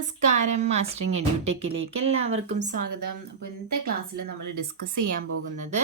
നമസ്കാരം മാസ്റ്ററിങ് എഡ്യൂടെക്കിലേക്ക് എല്ലാവർക്കും സ്വാഗതം. അപ്പോൾ ഇന്നത്തെ ക്ലാസ്സിൽ നമ്മൾ ഡിസ്കസ് ചെയ്യാൻ പോകുന്നത്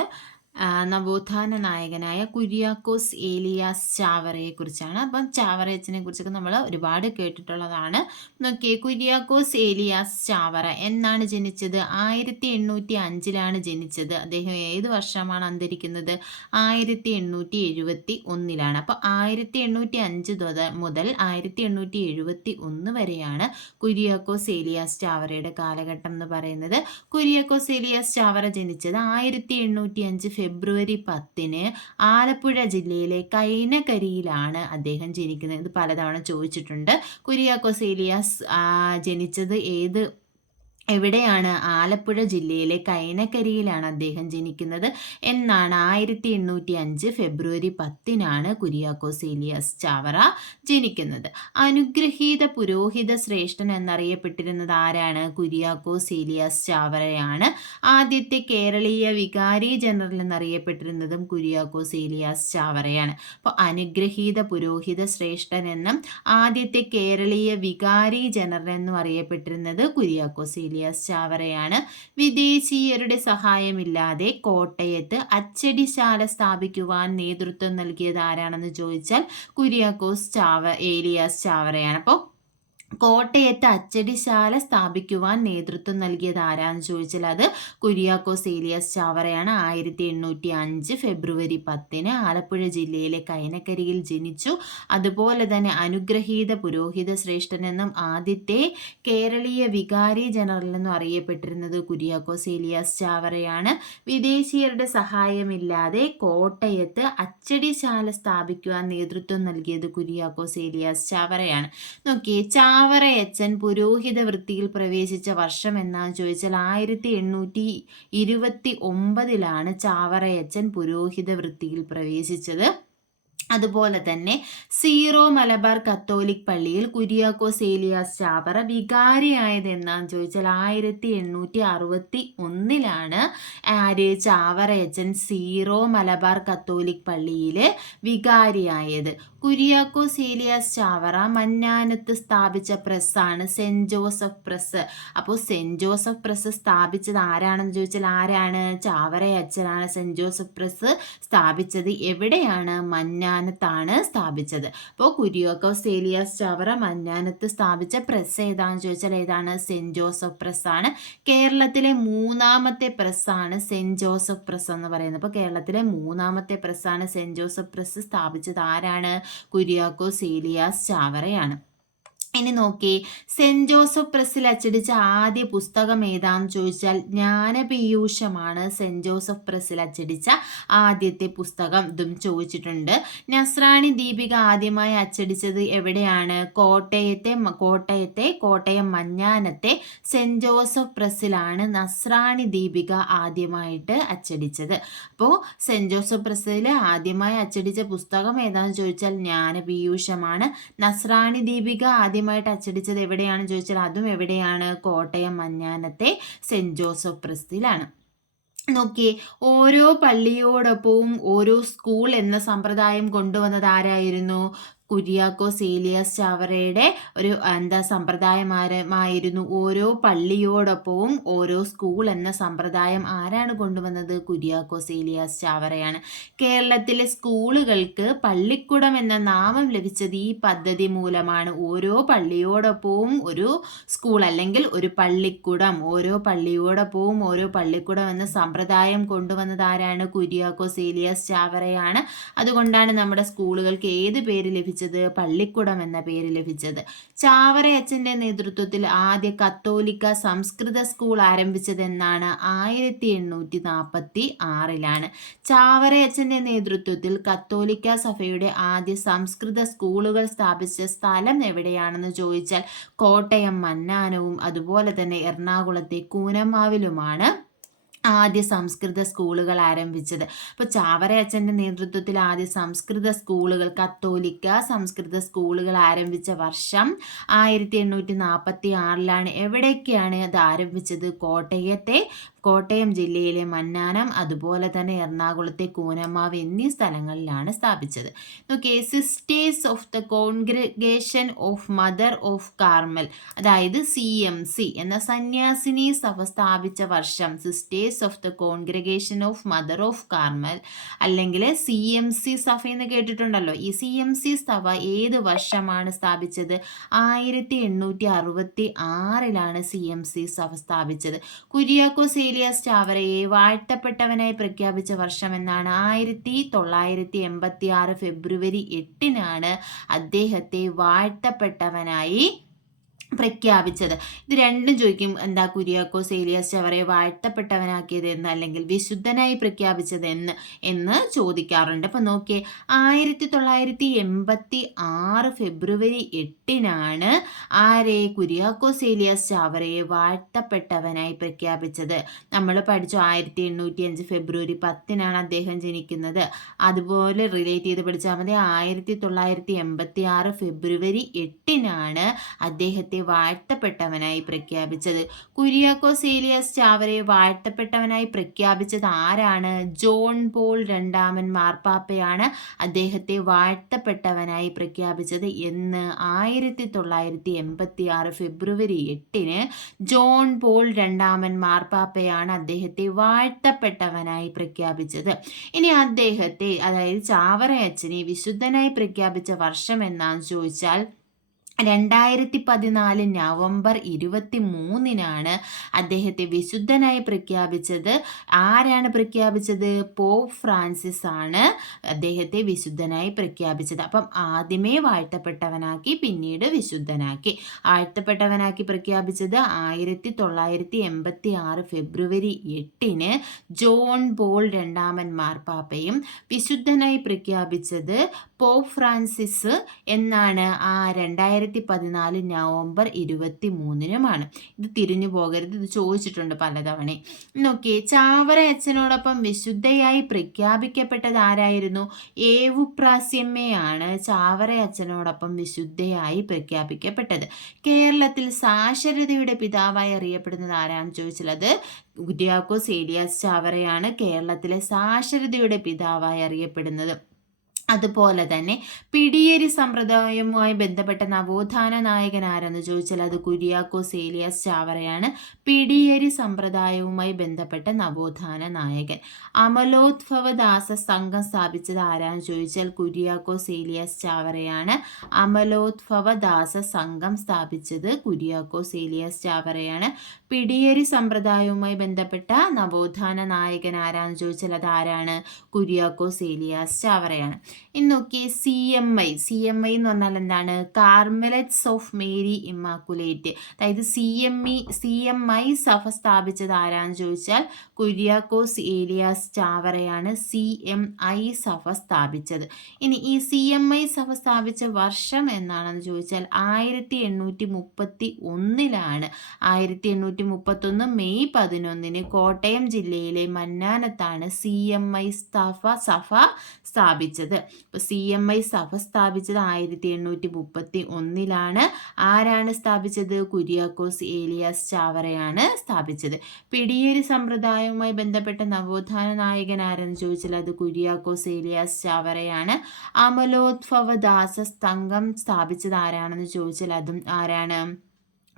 നവോത്ഥാന നായകനായ കുര്യാക്കോസ് ഏലിയാസ് ചാവറയെ കുറിച്ചാണ് അപ്പം ചാവറയച്ചനെ കുറിച്ചൊക്കെ നമ്മൾ ഒരുപാട് കേട്ടിട്ടുള്ളതാണ്. നോക്കിയേ കുര്യാക്കോസ് ഏലിയാസ് ചാവറ എന്നാണ് ജനിച്ചത്? ആയിരത്തി എണ്ണൂറ്റി അഞ്ചിലാണ് ജനിച്ചത്. അദ്ദേഹം ഏത് വർഷമാണ് അന്തരിക്കുന്നത്? ആയിരത്തി എണ്ണൂറ്റി എഴുപത്തി ഒന്നിലാണ് അപ്പോൾ ആയിരത്തി എണ്ണൂറ്റി അഞ്ച് മുതൽ ആയിരത്തി എണ്ണൂറ്റി എഴുപത്തി ഒന്ന് വരെയാണ് കുര്യാക്കോസ് ഏലിയാസ് ചാവറയുടെ കാലഘട്ടം എന്ന് പറയുന്നത്. കുര്യാക്കോസ് ഏലിയാസ് ചാവറ ജനിച്ചത് ആയിരത്തി എണ്ണൂറ്റി അഞ്ച് ഫെബ്രുവരി പത്തിന് ആലപ്പുഴ ജില്ലയിലെ കൈനകരിയിലാണ് അദ്ദേഹം ജനിക്കുന്നത്. ഇത് പലതവണ ചോദിച്ചിട്ടുണ്ട്. കുര്യാക്കോസ് ഏലിയാസ് ജനിച്ചത് ഏത് എവിടെയാണ് ആലപ്പുഴ ജില്ലയിലെ കൈനക്കരിയിലാണ് അദ്ദേഹം ജനിക്കുന്നത് എന്നാണ് ആയിരത്തി എണ്ണൂറ്റി അഞ്ച് ഫെബ്രുവരി പത്തിനാണ് കുര്യാക്കോസ് ഏലിയാസ് ചാവറ ജനിക്കുന്നത്. അനുഗ്രഹീത പുരോഹിത ശ്രേഷ്ഠൻ എന്നറിയപ്പെട്ടിരുന്നത് ആരാണ്? കുര്യാക്കോസ് ഏലിയാസ് ചാവറയാണ്. ആദ്യത്തെ കേരളീയ വികാരി ജനറൽ എന്നറിയപ്പെട്ടിരുന്നതും കുര്യാക്കോസ് ഏലിയാസ് ചാവറയാണ്. അപ്പോൾ അനുഗ്രഹീത പുരോഹിത ശ്രേഷ്ഠൻ എന്നും ആദ്യത്തെ കേരളീയ വികാരി ജനറൽ എന്നും അറിയപ്പെട്ടിരുന്നത് കുര്യാക്കോസ് ഏലിയാസ് ചാവറയാണ് വിദേശീയരുടെ സഹായമില്ലാതെ കോട്ടയത്ത് അച്ചടിശാല സ്ഥാപിക്കുവാൻ നേതൃത്വം നൽകിയത് ആരാണെന്ന് ചോദിച്ചാൽ കുര്യാക്കോസ് ചാവ ഏലിയാസ് ചാവറയാണ്. അപ്പോൾ കോട്ടയത്ത് അച്ചടിശാല സ്ഥാപിക്കുവാൻ നേതൃത്വം നൽകിയത് ആരാന്ന് ചോദിച്ചാൽ അത് കുര്യാക്കോസ് ഏലിയാസ് ചാവറയാണ്. ആയിരത്തി എണ്ണൂറ്റി അഞ്ച് ഫെബ്രുവരി പത്തിന് ആലപ്പുഴ ജില്ലയിലെ കൈനക്കരിയിൽ ജനിച്ചു. അതുപോലെ തന്നെ അനുഗ്രഹീത പുരോഹിത ശ്രേഷ്ഠനെന്നും ആദ്യത്തെ കേരളീയ വികാരി ജനറൽ എന്നും അറിയപ്പെട്ടിരുന്നത് കുര്യാക്കോസ് ഏലിയാസ് ചാവറയാണ്. വിദേശീയരുടെ സഹായമില്ലാതെ കോട്ടയത്ത് അച്ചടിശാല സ്ഥാപിക്കുവാൻ നേതൃത്വം നൽകിയത് കുര്യാക്കോസ് ഏലിയാസ് ചാവറയാണ്. നോക്കിയേ ചാവറയച്ചൻ പുരോഹിത വൃത്തിയിൽ പ്രവേശിച്ച വർഷം എന്നാന്ന് ചോദിച്ചാൽ ആയിരത്തി എണ്ണൂറ്റി ഇരുപത്തി ഒമ്പതിലാണ് ചാവറയച്ചൻ പുരോഹിത വൃത്തിയിൽ പ്രവേശിച്ചത്. അതുപോലെ തന്നെ സീറോ മലബാർ കത്തോലിക് പള്ളിയിൽ കുര്യാക്കോസ് ഏലിയാസ് ചാവറ വികാരിയായത് എന്നാന്ന് ചോദിച്ചാൽ ആയിരത്തി എണ്ണൂറ്റി അറുപത്തി ഒന്നിലാണ് ആര് ചാവറയച്ചൻ സീറോ മലബാർ കത്തോലിക് പള്ളിയിൽ വികാരിയായത്. കുര്യാക്കോസ് ഏലിയാസ് ചാവറ മഞ്ഞാനത്ത് സ്ഥാപിച്ച പ്രസ്സാണ് സെന്റ് ജോസഫ് പ്രസ് അപ്പോൾ സെന്റ് ജോസഫ് പ്രസ് സ്ഥാപിച്ചത് ആരാണെന്ന് ചോദിച്ചാൽ ആരാണ്? ചാവറയച്ചനാണ് സെന്റ് ജോസഫ് പ്രസ് സ്ഥാപിച്ചത്. എവിടെയാണ്? മന്നാനത്താണ് സ്ഥാപിച്ചത്. അപ്പോൾ കുര്യോക്കോ സേലിയാസ് ചാവറ മഞ്ഞാനത്ത് സ്ഥാപിച്ച പ്രസ് ഏതാണെന്ന് ചോദിച്ചാൽ ഏതാണ്? സെന്റ് ജോസഫ് പ്രസ് ആണ്. കേരളത്തിലെ മൂന്നാമത്തെ പ്രസ്സാണ് സെന്റ് ജോസഫ് പ്രസ് എന്ന് പറയുന്നത്. അപ്പോൾ കേരളത്തിലെ മൂന്നാമത്തെ പ്രസ്സാണ് സെന്റ് ജോസഫ് പ്രസ് സ്ഥാപിച്ചത് ആരാണ്? കുര്യാക്കോ സേലിയാസ് ചാവറയാണ്. ഇനി നോക്കി. സെന്റ് ജോസഫ് പ്രസ്സിൽ അച്ചടിച്ച ആദ്യ പുസ്തകം ഏതാന്ന് ചോദിച്ചാൽ ജ്ഞാനപീയൂഷമാണ് സെന്റ് ജോസഫ് പ്രസ്സിൽ അച്ചടിച്ച ആദ്യത്തെ പുസ്തകം ഇതും ചോദിച്ചിട്ടുണ്ട്. നസ്രാണി ദീപിക ആദ്യമായി അച്ചടിച്ചത് എവിടെയാണ്? കോട്ടയത്തെ കോട്ടയത്തെ കോട്ടയം മഞ്ഞാനത്തെ സെന്റ് ജോസഫ് പ്രസ്സിലാണ് നസ്രാണി ദീപിക ആദ്യമായിട്ട് അച്ചടിച്ചത്. അപ്പോൾ സെന്റ് ജോസഫ് പ്രസ്സിൽ ആദ്യമായി അച്ചടിച്ച പുസ്തകം ഏതാണെന്ന് ചോദിച്ചാൽ ജ്ഞാനപീയൂഷമാണ് നസ്രാണി ദീപിക ആദ്യമായിട്ട് അച്ചടിച്ചത് എവിടെയാണെന്ന് ചോദിച്ചാൽ അതും എവിടെയാണ് കോട്ടയം മഞ്ഞാനത്തെ സെന്റ് ജോസഫ് പ്രസ്സിലാണ് നോക്കിയേ ഓരോ പള്ളിയോടൊപ്പവും ഓരോ സ്കൂൾ എന്ന സമ്പ്രദായം കൊണ്ടുവന്നത് ആരായിരുന്നു? കുര്യാക്കോസ് ഏലിയാസ് ചാവറയുടെ ഒരു എന്താ സമ്പ്രദായമായിരുന്നു ഓരോ പള്ളിയോടൊപ്പവും ഓരോ സ്കൂൾ എന്ന സമ്പ്രദായം ആരാണ് കൊണ്ടുവന്നത്? കുര്യാക്കോസ് ഏലിയാസ് ചാവറയാണ്. കേരളത്തിലെ സ്കൂളുകൾക്ക് പള്ളിക്കുടം എന്ന നാമം ലഭിച്ചത് ഈ പദ്ധതി മൂലമാണ്. ഓരോ പള്ളിയോടൊപ്പവും ഒരു സ്കൂൾ അല്ലെങ്കിൽ ഒരു പള്ളിക്കുടം ഓരോ പള്ളിയോടൊപ്പവും ഓരോ പള്ളിക്കുടം എന്ന സമ്പ്രദായം കൊണ്ടുവന്നത് ആരാണ്? കുര്യാക്കോസ് ഏലിയാസ് ചാവറയാണ്. അതുകൊണ്ടാണ് നമ്മുടെ സ്കൂളുകൾക്ക് ഏത് പേര് ലഭിച്ചത്? പള്ളിക്കുടം എന്ന പേര് ലഭിച്ചത്. ചാവറയച്ചന്റെ നേതൃത്വത്തിൽ ആദ്യ കത്തോലിക്ക സംസ്കൃത സ്കൂൾ ആരംഭിച്ചതെന്നാണ് ആയിരത്തി എണ്ണൂറ്റി നാൽപ്പത്തി ആറിലാണ് ചാവറയച്ചന്റെ നേതൃത്വത്തിൽ കത്തോലിക്ക സഭയുടെ ആദ്യ സംസ്കൃത സ്കൂളുകൾ സ്ഥാപിച്ച സ്ഥലം എവിടെയാണെന്ന് ചോദിച്ചാൽ കോട്ടയം മന്നാനവും അതുപോലെ തന്നെ എറണാകുളത്തെ കൂനമാവിലുമാണ് ആദ്യ സംസ്കൃത സ്കൂളുകൾ ആരംഭിച്ചത്. അപ്പോൾ ചാവറയച്ചന്റെ നേതൃത്വത്തിൽ ആദ്യ സംസ്കൃത സ്കൂളുകൾ കത്തോലിക്ക സംസ്കൃത സ്കൂളുകൾ ആരംഭിച്ച വർഷം ആയിരത്തി എണ്ണൂറ്റി നാൽപ്പത്തി ആറിലാണ്. എവിടേക്കാണ് അത് ആരംഭിച്ചത്? കോട്ടയത്തെ കോട്ടയം ജില്ലയിലെ മന്നാനം അതുപോലെ തന്നെ എറണാകുളത്തെ കൂനമാവ് എന്നീ സ്ഥലങ്ങളിലാണ് സ്ഥാപിച്ചത്. നോക്കിയേ sisters of the congregation of mother of Carmel അതായത് സി എം സി എന്ന സന്യാസിനി സഭ സ്ഥാപിച്ച വർഷം sisters of the congregation of mother of Carmel അല്ലെങ്കിൽ സി എം സി സഭ എന്ന് കേട്ടിട്ടുണ്ടല്ലോ. ഈ സി എം സി സഭ ഏത് വർഷമാണ് സ്ഥാപിച്ചത്? ആയിരത്തി എണ്ണൂറ്റി അറുപത്തി ആറിലാണ് സി എം സി സഭ സ്ഥാപിച്ചത്. കുര്യാക്കോസ് ഏലിയാസ് ചാവറയെ വാഴ്ത്തപ്പെട്ടവനായി പ്രഖ്യാപിച്ച വർഷം എന്നാണ്. ആയിരത്തി തൊള്ളായിരത്തി എൺപത്തി ആറ് ഫെബ്രുവരി എട്ടിനാണ് അദ്ദേഹത്തെ വാഴ്ത്തപ്പെട്ടവനായി പ്രഖ്യാപിച്ചത്. ഇത് രണ്ടും ചോദിക്കും എന്താ കുര്യാക്കോസ് ഏലിയാസ് അവരെ വാഴ്ത്തപ്പെട്ടവനാക്കിയത് എന്ന് അല്ലെങ്കിൽ വിശുദ്ധനായി പ്രഖ്യാപിച്ചത് എന്ന് എന്ന് ചോദിക്കാറുണ്ട്. അപ്പം നോക്കിയേ ആയിരത്തി തൊള്ളായിരത്തി എൺപത്തി ആറ് ഫെബ്രുവരി എട്ടിനാണ് ആരെ കുര്യാക്കോസ് ഏലിയാസ് അവരെ വാഴ്ത്തപ്പെട്ടവനായി പ്രഖ്യാപിച്ചത്. നമ്മൾ പഠിച്ചു ആയിരത്തി എണ്ണൂറ്റി അഞ്ച് ഫെബ്രുവരി പത്തിനാണ് അദ്ദേഹം ജനിക്കുന്നത്. അതുപോലെ റിലേറ്റ് ചെയ്ത് പഠിച്ചാൽ മതി ആയിരത്തി തൊള്ളായിരത്തി എൺപത്തി ആറ് ഫെബ്രുവരി എട്ടിനാണ് അദ്ദേഹത്തെ വാഴ്ത്തപ്പെട്ടവനായി പ്രഖ്യാപിച്ചത്. കുര്യാക്കോസ് ഏലിയാസ് ചാവരെ വാഴ്ത്തപ്പെട്ടവനായി പ്രഖ്യാപിച്ചത് ആരാണ്? ജോൺ പോൾ രണ്ടാമൻ മാർപ്പാപ്പയാണ് അദ്ദേഹത്തെ വാഴ്ത്തപ്പെട്ടവനായി പ്രഖ്യാപിച്ചത് എന്ന് ആയിരത്തി തൊള്ളായിരത്തി എൺപത്തി ആറ് ഫെബ്രുവരി എട്ടിന് ജോൺ പോൾ രണ്ടാമൻ മാർപ്പാപ്പയാണ് അദ്ദേഹത്തെ വാഴ്ത്തപ്പെട്ടവനായി പ്രഖ്യാപിച്ചത്. ഇനി അദ്ദേഹത്തെ അതായത് ചാവറയച്ചനെ വിശുദ്ധനായി പ്രഖ്യാപിച്ച വർഷം എന്നാന്ന് ചോദിച്ചാൽ രണ്ടായിരത്തി പതിനാല് നവംബർ ഇരുപത്തി മൂന്നിനാണ് അദ്ദേഹത്തെ വിശുദ്ധനായി പ്രഖ്യാപിച്ചത്. ആരാണ് പ്രഖ്യാപിച്ചത്? പോപ്പ് ഫ്രാൻസിസ് ആണ് അദ്ദേഹത്തെ വിശുദ്ധനായി പ്രഖ്യാപിച്ചത്. അപ്പം ആദ്യമേ വാഴ്ത്തപ്പെട്ടവനാക്കി പിന്നീട് വിശുദ്ധനാക്കി. വാഴ്ത്തപ്പെട്ടവനാക്കി പ്രഖ്യാപിച്ചത് ആയിരത്തി തൊള്ളായിരത്തി എൺപത്തി ആറ് ഫെബ്രുവരി എട്ടിന് ജോൺ ബോൾ രണ്ടാമൻ മാർപ്പാപ്പയും വിശുദ്ധനായി പ്രഖ്യാപിച്ചത് പോപ്പ് ഫ്രാൻസിസ് എന്നാണ് ആ രണ്ടായിരത്തി പതിനാല് നവംബർ ഇരുപത്തി മൂന്നിനുമാണ് ഇത് തിരിഞ്ഞു പോകരുത് ഇത് ചോദിച്ചിട്ടുണ്ട് പലതവണ. നോക്കിയേ ചാവറ അച്ഛനോടൊപ്പം വിശുദ്ധയായി പ്രഖ്യാപിക്കപ്പെട്ടത് ആരായിരുന്നു? ഏവുപ്രാസ്യമ്മയാണ് ചാവറ അച്ഛനോടൊപ്പം വിശുദ്ധയായി പ്രഖ്യാപിക്കപ്പെട്ടത്. കേരളത്തിൽ സാക്ഷരതയുടെ പിതാവായി അറിയപ്പെടുന്നത് ആരാണെന്ന് ചോദിച്ചാൽ അത് കുര്യാക്കോസ് ഏലിയാസ് ചാവറയാണ് കേരളത്തിലെ സാക്ഷരതയുടെ പിതാവായി അറിയപ്പെടുന്നത്. അതുപോലെ തന്നെ പിടിയേരി സമ്പ്രദായവുമായി ബന്ധപ്പെട്ട നവോത്ഥാന നായകൻ ആരെന്ന് ചോദിച്ചാൽ അത് കുര്യാക്കോസ് ഏലിയാസ് ചാവറയാണ്. പിടിയേരി സമ്പ്രദായവുമായി ബന്ധപ്പെട്ട നവോത്ഥാന നായകൻ. അമലോത്ഭവദാസ സംഘം സ്ഥാപിച്ചത് ആരാന്ന് ചോദിച്ചാൽ കുര്യാക്കോസ് ഏലിയാസ് ചാവറയാണ്. അമലോത്ഭവദാസ സംഘം സ്ഥാപിച്ചത് കുര്യാക്കോസ് ഏലിയാസ് ചാവറയാണ്. പിടിയേരി സമ്പ്രദായവുമായി ബന്ധപ്പെട്ട നവോത്ഥാന നായകൻ ആരാന്ന് ചോദിച്ചാൽ അത് ആരാണ്? കുര്യാക്കോസ് ഏലിയാസ് ചാവറയാണ്. ഇനി നോക്കിയേ C M I C M I എന്ന് പറഞ്ഞാൽ എന്താണ്? കാർമലറ്റ്സ് ഓഫ് മേരി ഇമ്മാക്കുലേറ്റ് അതായത് C M E C M I സഭ സ്ഥാപിച്ചത് ആരാന്ന് ചോദിച്ചാൽ കുര്യാക്കോസ് ഏലിയാസ് ചാവറയാണ് സി എം ഐ സഭ സ്ഥാപിച്ചത് ഇനി ഈ സി എം ഐ സഭ സ്ഥാപിച്ച വർഷം എന്നാണെന്ന് ചോദിച്ചാൽ ആയിരത്തി എണ്ണൂറ്റി മുപ്പത്തി ഒന്നിലാണ് ആയിരത്തി എണ്ണൂറ്റി മുപ്പത്തൊന്ന് മെയ് പതിനൊന്നിന് കോട്ടയം ജില്ലയിലെ മന്നാനത്താണ് സി എം ഐ സഭ സഭ സ്ഥാപിച്ചത് ഇപ്പോൾ സി എം ഐ സഭ സ്ഥാപിച്ചത് ആയിരത്തി എണ്ണൂറ്റി മുപ്പത്തി ഒന്നിലാണ് ആരാണ് സ്ഥാപിച്ചത്? കുര്യാക്കോസ് ഏലിയാസ് ചാവറയാണ് സ്ഥാപിച്ചത്. പിടിയേരി സമ്പ്രദായവുമായി ബന്ധപ്പെട്ട നവോത്ഥാന നായകൻ ആരെന്ന് ചോദിച്ചാൽ അത് കുര്യാക്കോസ് ഏലിയാസ് ചാവറയാണ്. അമലോത്ഭവ ദാസ സ്തംഭം സ്ഥാപിച്ചത് ആരാണെന്ന് ചോദിച്ചാൽ അതും ആരാണ്?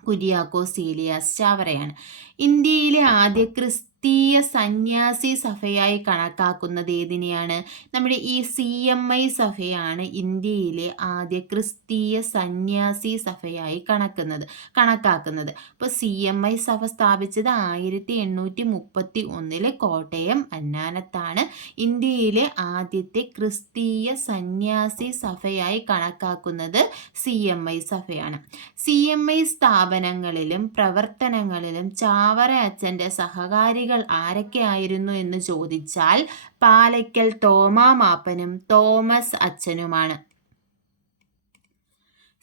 കുര്യാക്കോസ് ഏലിയാസ് ചാവറയാണ്. ഇന്ത്യയിലെ ആദ്യ ക്രിസ്തു ക്രിസ്തീയ സന്യാസി സഭയായി കണക്കാക്കുന്നത് ഏതിനെയാണ്? നമ്മുടെ ഈ സി എം ഐ സഭയാണ് ഇന്ത്യയിലെ ആദ്യ ക്രിസ്തീയ സന്യാസി സഭയായി കണക്കുന്നത് കണക്കാക്കുന്നത്. ഇപ്പോൾ സി എം ഐ സഭ സ്ഥാപിച്ചത് ആയിരത്തി എണ്ണൂറ്റി മുപ്പത്തി ഒന്നിലെ കോട്ടയം അന്നാനത്താണ്. ഇന്ത്യയിലെ ആദ്യത്തെ ക്രിസ്തീയ സന്യാസി സഭയായി കണക്കാക്കുന്നത് സി എം ഐ സഭയാണ്. സി എം ഐ സ്ഥാപനങ്ങളിലും പ്രവർത്തനങ്ങളിലും ചാവറ അച്ഛന്റെ സഹകാരി ആരൊക്കെ ആയിരുന്നു എന്ന് ചോദിച്ചാൽ പാലയ്ക്കൽ തോമാ മാപ്പനും തോമസ് അച്ഛനുമാണ്.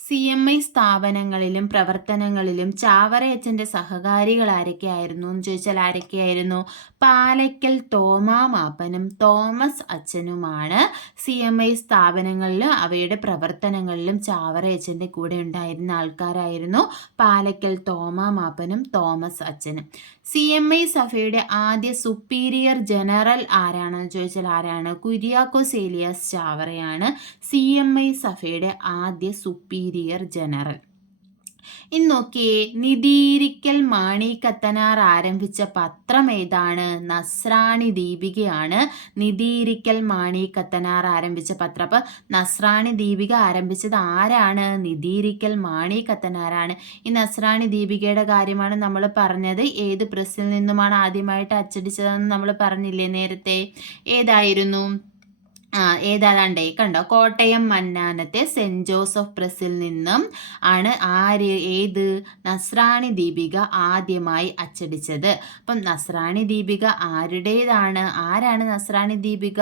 സി എം ഐ സ്ഥാപനങ്ങളിലും പ്രവർത്തനങ്ങളിലും ചാവറയച്ചന്റെ സഹകാരികൾ ആരൊക്കെയായിരുന്നു എന്ന് ചോദിച്ചാൽ ആരൊക്കെയായിരുന്നു? പാലയ്ക്കൽ തോമാ മാപ്പനും തോമസ് അച്ഛനുമാണ് സി എം ഐ സ്ഥാപനങ്ങളിലും അവയുടെ പ്രവർത്തനങ്ങളിലും ചാവറയച്ചന്റെ കൂടെ ഉണ്ടായിരുന്ന ആൾക്കാരായിരുന്നു പാലയ്ക്കൽ തോമാ മാപ്പനും തോമസ് അച്ഛനും. സി എം ഐ സഭയുടെ ആദ്യ സുപ്പീരിയർ ജനറൽ ആരാണെന്ന് ചോദിച്ചാൽ ആരാണ്? കുര്യാക്കോസ് ഏലിയാസ് ചാവറയാണ് സി എം ഐ സഭയുടെ ആദ്യ സുപ്പീരിയർ ജനറൽ ഇന്ന് നോക്കിയേ മാണി കത്തനാർ ആരംഭിച്ച പത്രം ഏതാണ്? നസ്രാണി ദീപികയാണ് നിതീരിക്കൽ മാണി കത്തനാർ ആരംഭിച്ച പത്രം. അപ്പൊ നസ്രാണി ദീപിക ആരംഭിച്ചത് ആരാണ്? നിതീരിക്കൽ മാണി കത്തനാരാണ്. ഈ നസ്രാണി ദീപികയുടെ കാര്യമാണ് നമ്മൾ പറഞ്ഞത്. ഏത് പ്രസിൽ നിന്നുമാണ് ആദ്യമായിട്ട് അച്ചടിച്ചതെന്ന് നമ്മൾ പറഞ്ഞില്ലേ നേരത്തെ? ഏതായിരുന്നു? ഏതാണ്ടേ കണ്ടോ? കോട്ടയം മന്നാനത്തെ സെന്റ് ജോസഫ് പ്രസിൽ നിന്നും ആണ് ആര് ഏത്? നസ്രാണി ദീപിക ആദ്യമായി അച്ചടിച്ചത്. അപ്പം നസ്രാണി ദീപിക ആരുടേതാണ്? ആരാണ് നസ്രാണി ദീപിക?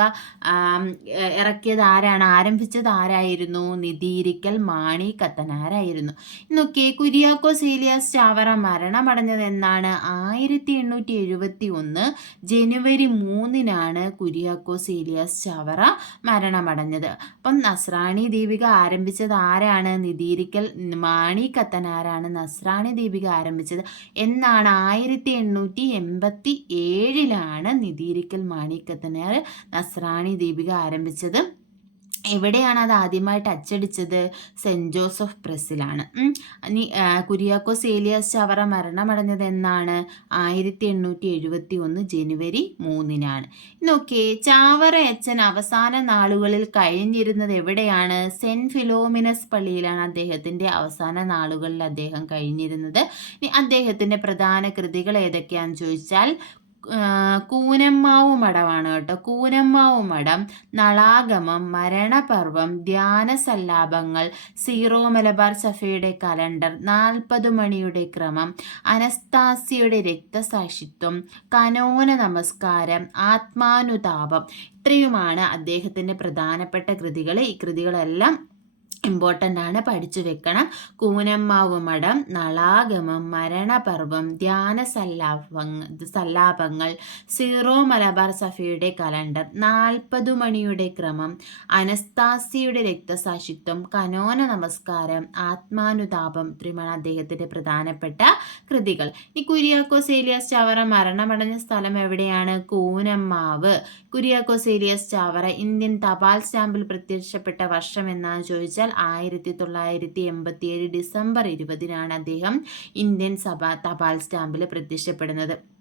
ഇറക്കിയത് ആരാണ്? ആരംഭിച്ചത് ആരായിരുന്നു? നിധിയിരിക്കൽ മാണി കത്തനാരായിരുന്നു ഇന്നൊക്കെ കുര്യാക്കോ സീലിയാസ് ചാവറ മരണമടഞ്ഞത് എന്നാണ്. ആയിരത്തി എണ്ണൂറ്റി എഴുപത്തി ഒന്ന് ജനുവരി മൂന്നിനാണ് കുര്യാക്കോ സീലിയാസ് ചാവറ മരണമടഞ്ഞത്. അപ്പം നസ്രാണി ദീപിക ആരംഭിച്ചത് ആരാണ്? നിധീരിക്കൽ മാണി കത്തനാരാണ് നസ്രാണി ദീപിക ആരംഭിച്ചത്? എന്നാണ് ആയിരത്തി എണ്ണൂറ്റി എൺപത്തി ഏഴിലാണ് നിധീരിക്കൽ മാണി കത്തനാർ നസ്രാണി ദീപിക ആരംഭിച്ചത്. എവിടെയാണ് അത് ആദ്യമായിട്ട് അച്ചടിച്ചത്? സെന്റ് ജോസഫ് പ്രസ്സിലാണ്. കുര്യാക്കോസ് ഏലിയാസ് ചവറ മരണമടഞ്ഞത് എന്നാണ്. ആയിരത്തി എണ്ണൂറ്റി എഴുപത്തി ഒന്ന് ജനുവരി മൂന്നിനാണ്. നോക്കിയേ ചാവറ അച്ഛൻ അവസാന നാളുകളിൽ കഴിഞ്ഞിരുന്നത് എവിടെയാണ്? സെന്റ് ഫിലോമിനസ് പള്ളിയിലാണ് അദ്ദേഹത്തിന്റെ അവസാന നാളുകളിൽ അദ്ദേഹം കഴിഞ്ഞിരുന്നത്. ഇനി അദ്ദേഹത്തിന്റെ പ്രധാന കൃതികൾ ഏതൊക്കെയാണെന്ന് ചോദിച്ചാൽ കൂനമ്മാവു മഠമാണ് കേട്ടോ. കൂനമ്മാവു മഠം നളാഗമം മരണപർവം ധ്യാന ധ്യാനസല്ലാപങ്ങൾ സീറോ മലബാർ സഫയുടെ കലണ്ടർ നാൽപ്പത് മണിയുടെ ക്രമം അനസ്താസിയുടെ രക്തസാക്ഷിത്വം കനോന നമസ്കാരം ആത്മാനുതാപം. ഇത്രയുമാണ് അദ്ദേഹത്തിന്റെ പ്രധാനപ്പെട്ട കൃതികൾ. ഈ കൃതികളെല്ലാം ഇമ്പോർട്ടന്റ് ആണ് പഠിച്ചു വെക്കണം. കൂനമ്മാവ് മഠം നളാഗമം മരണപർവം ധ്യാന സല്ലാപങ്ങൾ സല്ലാപങ്ങൾ സീറോ മലബാർ സഫയുടെ കലണ്ടർ നാൽപ്പത് മണിയുടെ ക്രമം അനസ്താസിയുടെ രക്തസാക്ഷിത്വം കനോന നമസ്കാരം ആത്മാനുതാപം ത്രിമണ അദ്ദേഹത്തിന്റെ പ്രധാനപ്പെട്ട കൃതികൾ. ഈ കുര്യാക്കോസ് ഏലിയാസ് ചാവറ മരണമടഞ്ഞ സ്ഥലം എവിടെയാണ്? കൂനമ്മാവ്. കുര്യാക്കോസ് ഏലിയാസ് ചാവറ ഇന്ത്യൻ തപാൽ സ്റ്റാമ്പിൽ പ്രത്യക്ഷപ്പെട്ട വർഷം എന്നാണ് ചോദിച്ചാൽ ആയിരത്തി തൊള്ളായിരത്തി എൺപത്തി ഏഴ് ഡിസംബർ ഇരുപതിനാണ് അദ്ദേഹം ഇന്ത്യൻ സഭ തപാൽ സ്റ്റാമ്പിൽ പ്രത്യക്ഷപ്പെടുന്നത്.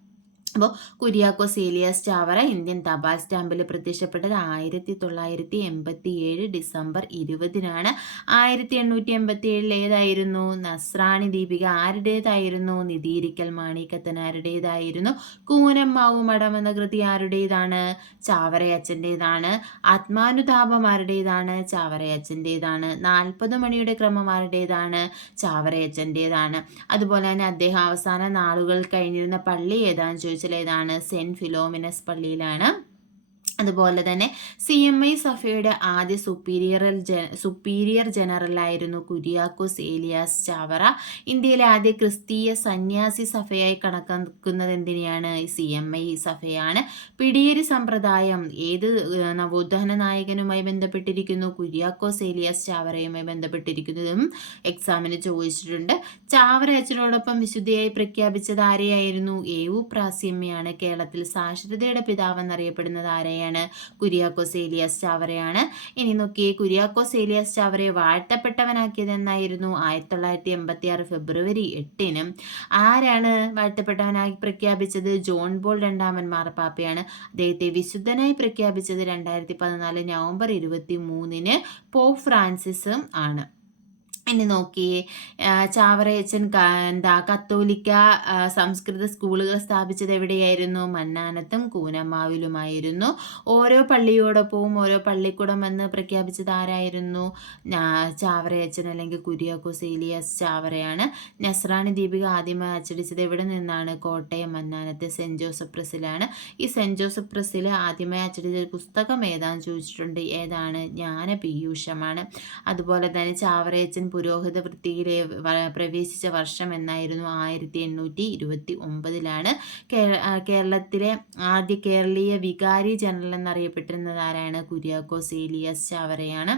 അപ്പോൾ കുര്യാക്കോസ് ഏലിയാസ് ചാവറ ഇന്ത്യൻ തപാൽ സ്റ്റാമ്പിൽ പ്രത്യക്ഷപ്പെട്ടത് ആയിരത്തി തൊള്ളായിരത്തി എൺപത്തി ഏഴ് ഡിസംബർ ഇരുപതിനാണ്. ആയിരത്തി എണ്ണൂറ്റി എൺപത്തി ഏഴിൽ ഏതായിരുന്നു? നസ്രാണി ദീപിക ആരുടേതായിരുന്നു? നിതീരിക്കൽ മാണിക്കത്തനാരുടേതായിരുന്നു കൂനമ്മാവു മഠം എന്ന കൃതി ആരുടേതാണ്? ചാവറയച്ചന്റേതാണ് ആത്മാനുതാപം ആരുടേതാണ്? ചാവറയച്ചന്റേതാണ് നാൽപ്പത് മണിയുടെ ക്രമം ആരുടേതാണ്? ചാവറയച്ചന്റേതാണ് അതുപോലെ തന്നെ അദ്ദേഹം അവസാന നാളുകൾ കഴിഞ്ഞിരുന്ന പള്ളി ഏതാണെന്ന് ചോദിച്ചു ഏതാണ് സെന്റ് ഫിലോമിനസ് പള്ളിയിലാണ്. അതുപോലെ തന്നെ സി എം ഐ സഫയുടെ ആദ്യ സുപ്പീരിയർ സുപ്പീരിയർ ജനറലായിരുന്നു കുര്യാക്കോസ് ഏലിയാസ് ചാവറ. ഇന്ത്യയിലെ ആദ്യ ക്രിസ്തീയ സന്യാസി സഫയായി കണക്കാക്കുന്നത് എന്തിനെയാണ്? സി എം ഐ സഫയാണ് പിടിയേരി സമ്പ്രദായം ഏത് നവോത്ഥാന നായകനുമായി ബന്ധപ്പെട്ടിരിക്കുന്നു? കുര്യാക്കോസ് ഏലിയാസ് ചാവറയുമായി ബന്ധപ്പെട്ടിരിക്കുന്നതും എക്സാമിന് ചോദിച്ചിട്ടുണ്ട്. ചാവറ അച്ഛനോടൊപ്പം വിശുദ്ധിയായി പ്രഖ്യാപിച്ചത് ആരെയായിരുന്നു? ഏവു പ്രാസ്യമ്മയാണ്. കേരളത്തിൽ സാക്ഷരതയുടെ പിതാവെന്നറിയപ്പെടുന്നത് ആരെയാണ്? ആരാണ് കുര്യാക്കോസ് ഏലിയാസ് ചാവറയാണ് ഇനി നോക്കിയേ കുര്യാക്കോസ് ഏലിയാസ് ചാവറയെ വാഴ്ത്തപ്പെട്ടവനാക്കിയത് എന്നായിരുന്നു ആയിരത്തി തൊള്ളായിരത്തി എൺപത്തി ആറ് ഫെബ്രുവരി എട്ടിനും. ആരാണ് വാഴ്ത്തപ്പെട്ടവനായി പ്രഖ്യാപിച്ചത്? ജോൺ ബോൾ രണ്ടാമൻ മാർപ്പാപ്പയാണ് അദ്ദേഹത്തെ വിശുദ്ധനായി പ്രഖ്യാപിച്ചത് രണ്ടായിരത്തി പതിനാല് നവംബർ ഇരുപത്തി മൂന്നിന് പോപ്പ് ഫ്രാൻസിസും ആണ്. ഇനി നോക്കിയേ ചാവറയച്ചൻ എന്താ കത്തോലിക്ക സംസ്കൃത സ്കൂളുകൾ സ്ഥാപിച്ചത് എവിടെയായിരുന്നു? മന്നാനത്തും കൂനമാവിലുമായിരുന്നു ഓരോ പള്ളിയോടൊപ്പവും ഓരോ പള്ളിക്കൂടം എന്ന് പ്രഖ്യാപിച്ചത് ആരായിരുന്നു? ചാവറയച്ചൻ അല്ലെങ്കിൽ കുര്യാക്കോസ് ഏലിയാസ് ചാവറയാണ്. നസ്രാണി ദീപിക ആദ്യമായി അച്ചടിച്ചത് എവിടെ നിന്നാണ്? കോട്ടയം മന്നാനത്തെ സെന്റ് ജോസഫ് പ്രസിലാണ്. ഈ സെന്റ് ജോസഫ് പ്രസിൽ ആദ്യമായി അച്ചടിച്ച പുസ്തകം ഏതാണെന്ന് ചോദിച്ചിട്ടുണ്ട്? ഏതാണ്? ജ്ഞാന പീയൂഷമാണ്. അതുപോലെ തന്നെ ചാവറയച്ചൻ പുരോഹിത വൃത്തിയിലെ പ്രവേശിച്ച വർഷം എന്നായിരുന്നു ആയിരത്തി എണ്ണൂറ്റി ഇരുപത്തി ഒമ്പതിലാണ്. കേരളത്തിലെ ആദ്യ കേരളീയ വികാരി ജനറൽ എന്നറിയപ്പെട്ടിരുന്നത് ആരാണ്? കുര്യാക്കോസ് ഏലിയസ് ചാവറയാണ്.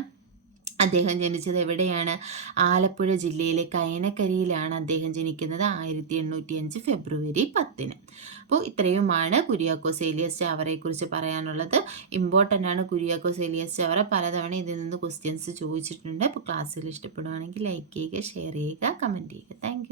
അദ്ദേഹം ജനിച്ചത് എവിടെയാണ്? ആലപ്പുഴ ജില്ലയിലെ കൈനക്കരിയിലാണ് അദ്ദേഹം ജനിക്കുന്നത്. ആയിരത്തി എണ്ണൂറ്റി അഞ്ച് ഫെബ്രുവരി പത്തിന്. അപ്പോൾ ഇത്രയുമാണ് കുര്യാക്കോസ് ഏലിയസ് ചാവറയെക്കുറിച്ച് പറയാനുള്ളത്. ഇമ്പോർട്ടന്റ് ആണ് കുര്യാക്കോസ് ഏലിയസ് ചാവറ. പലതവണ ഇതിൽ നിന്ന് ക്വസ്റ്റ്യൻസ് ചോദിച്ചിട്ടുണ്ട്. അപ്പോൾ ക്ലാസ്സിൽ ഇഷ്ടപ്പെടുവാണെങ്കിൽ ലൈക്ക് ചെയ്യുക ഷെയർ ചെയ്യുക കമന്റ് ചെയ്യുക. താങ്ക്